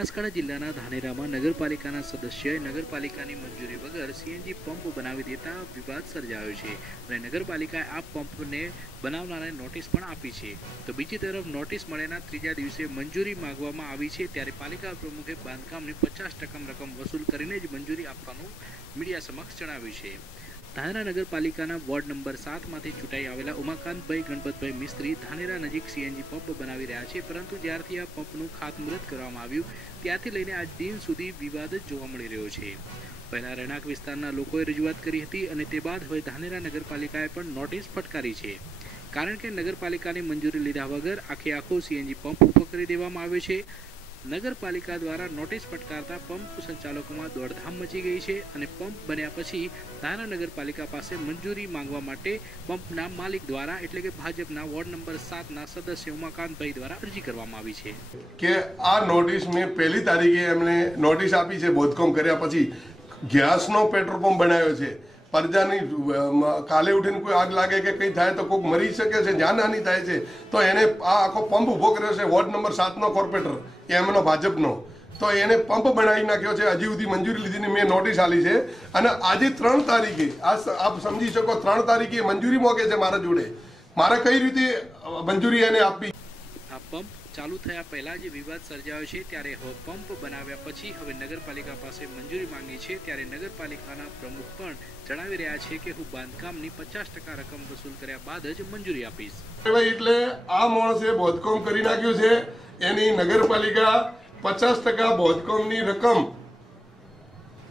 બનાસકાંઠા જિલ્લાના ધાનેરામાં નગરપાલિકાના સદસ્યએ નગરપાલિકાની મંજૂરી વગર સીએનજી પંપ બનાવી દેતા વિવાદ સર્જાયો છે અને નગરપાલિકાએ આ પંપને બનાવનારને નોટિસ પણ આપી છે. તો બીજી તરફ નોટિસ મળ્યાના ત્રીજા દિવસે મંજૂરી માંગવામાં આવી છે ત્યારે પાલિકા પ્રમુખે બાંધકામની પચાસ ટકા રકમ વસૂલ કરીને જ મંજૂરી આપવાનું મીડિયા સમક્ષ જણાવ્યું છે. ધાનેરા નગરપાલિકાના વોર્ડ નંબર સાતમાંથી ચૂંટાઈ આવેલા ઉમાકાંતભાઈ, ગણપતભાઈ મિસ્ત્રી ધાનેરા નજીક સીએનજી પંપ બનાવી રહ્યા છે, પરંતુ જ્યારથી આ પંપનું ખાતમુહૂર્ત કરવામાં આવ્યું, ત્યારથી લઈને આજ દિન સુધી વિવાદ જ જોવા મળી રહ્યો છે. પહેલા રહેણાંક વિસ્તારના લોકોએ રજૂઆત કરી હતી અને તે બાદ હવે ધાનેરા નગરપાલિકાએ પણ નોટિસ ફટકારી છે. કારણ કે નગરપાલિકાની મંજૂરી લીધા વગર આખે આખો સીએનજી પંપ ઊભો કરી દેવામાં આવ્યો છે. નગરપાલિકા દ્વારા નોટિસ ફટકારતા પંપ સંચાલકોમાં દોડધામ મચી ગઈ છે અને પંપ બન્યા પછી ધારા નગરપાલિકા પાસે મંજૂરી માંગવા માટે પંપના માલિક દ્વારા એટલે કે ભાજપના વોર્ડ નંબર સાતના સદસ્ય ઉમાકાંતભાઈ દ્વારા અરજી કરવામાં આવી છે. કે આ નોટિસ મેં પહેલી તારીખે એમને નોટિસ આપી છે, બોધકોમ કર્યા પછી ગેસનો પેટ્રોલ પંપ બનાવ્યો છે. પ્રજાની કાલે ઉઠીને કોઈ આગ લાગે કે કંઈ થાય તો કોઈક મરી શકે છે, જાનહાનિ થાય છે, તો એને આ આખો પંપ ઊભો કર્યો છે, વોર્ડ નંબર સાતનો કોર્પોરેટર એમનો ભાજપનો. તો એને પંપ બનાવી નાખ્યો છે, હજી સુધી મંજૂરી લીધીની મેં નોટિસ આલી છે. અને આજે ત્રણ તારીખે, આ આપ સમજી શકો, ત્રણ તારીખે મંજૂરી મોકે છે મારા જોડે. મારે કઈ રીતે મંજૂરી એને આપવી? આ પંપ ચાલુ થયા પહેલાં જે વિવાદ સર્જાયો છે ત્યારે પંપ બનાવ્યા પછી હવે નગરપાલિકા પાસે મંજૂરી માંગી છે ત્યારે નગરપાલિકાના પ્રમુખ પણ જણાવી રહ્યા છે કે હું બાંધકામની પચાસ ટકા રકમ વસૂલ કર્યા બાદ જ મંજૂરી આપીશ. એટલે આ માણસે બોધકોમ કરી નાખ્યું છે. એની નગરપાલિકા પચાસ ટકા બોધકોમની રકમ,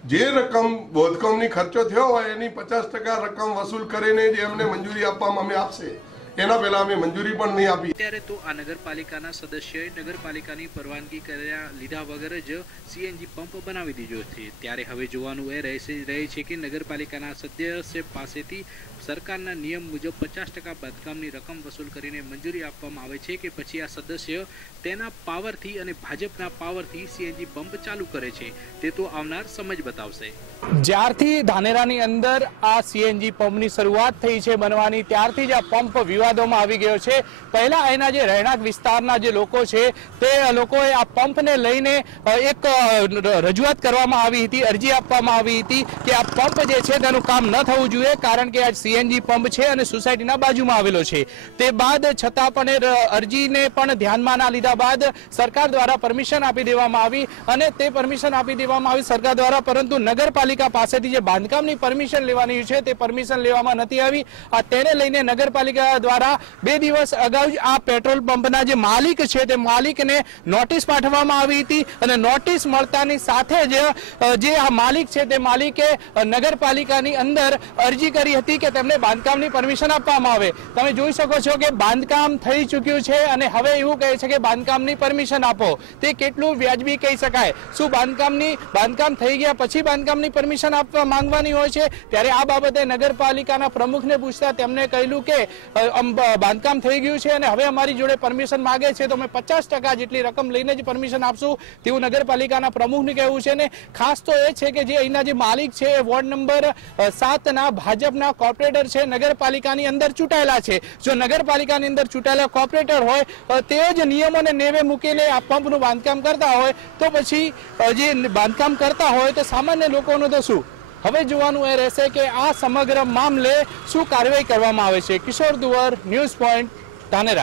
જે રકમ બોધકોમની ખર્ચો થયો હોય એની પચાસ ટકા રકમ વસૂલ કરીને જે અમને મંજૂરી આપવામાં અમે આપશે. એના પહેલા અમે મંજૂરી પણ નહીં આપી. ત્યારે તો આ નગરપાલિકાના સદસ્યએ નગરપાલિકાની પરવાનગી કર્યા લીધા વગર જ સીએનજી પંપ બનાવી દીધો છે. ત્યારે હવે જોવાનું એ રહેશે રહે છે કે નગરપાલિકાના સદસ્ય પાસેથી સરકારના નિયમ મુજબ પચાસ ટકા બાંધકામની રકમ વસૂલ કરીને મંજૂરી આપવામાં આવે છે કે પછી આ સદસ્ય તેના પાવરથી અને ભાજપના પાવરથી સીએનજી પંપ ચાલુ કરે છે. તે તો આવનાર સમજ બતાવશે. જ્યારથી ધાનેરાની અંદર આ સીએનજી પંપની શરૂઆત થઈ છે બનવાની ત્યારથી જ આ પંપ વિવાદોમાં આવી ગયો છે. પહેલા એના જે રહેણાંક વિસ્તારના જે લોકો છે, તે લોકોએ આ પંપને લઈને એક રજૂઆત કરવામાં આવી હતી, અરજી આપવામાં આવી હતી કે આ પંપ જે છે તેનું કામ ન થવું જોઈએ કારણ કે આ સીએનજી પંપ છે અને સોસાયટીના બાજુમાં આવેલો છે. તે બાદ છતાં પણ અરજીને પણ ધ્યાનમાં ના લીધા બાદ સરકાર દ્વારા પરમિશન આપી દેવામાં આવી અને તે પરમિશન આપી દેવામાં આવી સરકાર દ્વારા, પરંતુ નગરપાલિકા પાસેથી જે બાંધકામની પરમિશન લેવાની છે તે પરમિશન લેવામાં નથી આવી. આ તેને લઈને નગરપાલિકા દ્વારા બે દિવસ અગાઉ જ આ પેટ્રોલ પંપના જે માલિક છે, તે માલિકને નોટિસ પાઠવવામાં આવી હતી અને નોટિસ મળતાની સાથે જ જે આ માલિક છે, તે માલિકે નગરપાલિકાની અંદર અરજી કરી હતી કે તેમને બાંધકામની પરમિશન આપવામાં આવે. તમે જોઈ શકો છો કે બાંધકામ થઈ ચૂક્યું છે અને હવે એવું કહે છે કે બાંધકામની પરમિશન આપો. તે કેટલું વ્યાજબી કહી શકાય. શું બાંધકામની, બાંધકામ થઈ ગયા પછી બાંધકામની પરમિશન આપવા માંગવાની હોય છે? ત્યારે આ બાબતે નગરપાલિકાના પ્રમુખને પૂછતા તેમણે કહ્યું કે બાંધકામ થઈ ગયું છે અને હવે અમારી જોડે પરમિશન માંગે છે, તો અમે પચાસ જેટલી રકમ લઈને જ પરમિશન આપશું, તેવું નગરપાલિકાના પ્રમુખને કહેવું છે. ને ખાસ તો એ છે કે જે અહીંના જે માલિક છે, એ વોર્ડ નંબર સાતના ભાજપના કોર્પોરેટર છે, નગરપાલિકાની અંદર ચૂંટાયેલા છે. જો નગરપાલિકાની અંદર ચૂંટાયેલા કોર્પોરેટર હોય તે જ નિયમોને નેવે મૂકીને આ પંપનું બાંધકામ કરતા હોય, તો પછી જે બાંધકામ કરતા હોય, તો સામાન્ય લોકોનું તો શું? હવે જોવાનું એ રહેશે કે આ સમગ્ર મામલે શું કાર્યવાહી કરવામાં આવે છે. Kishor Duvar, news point, Dhanera.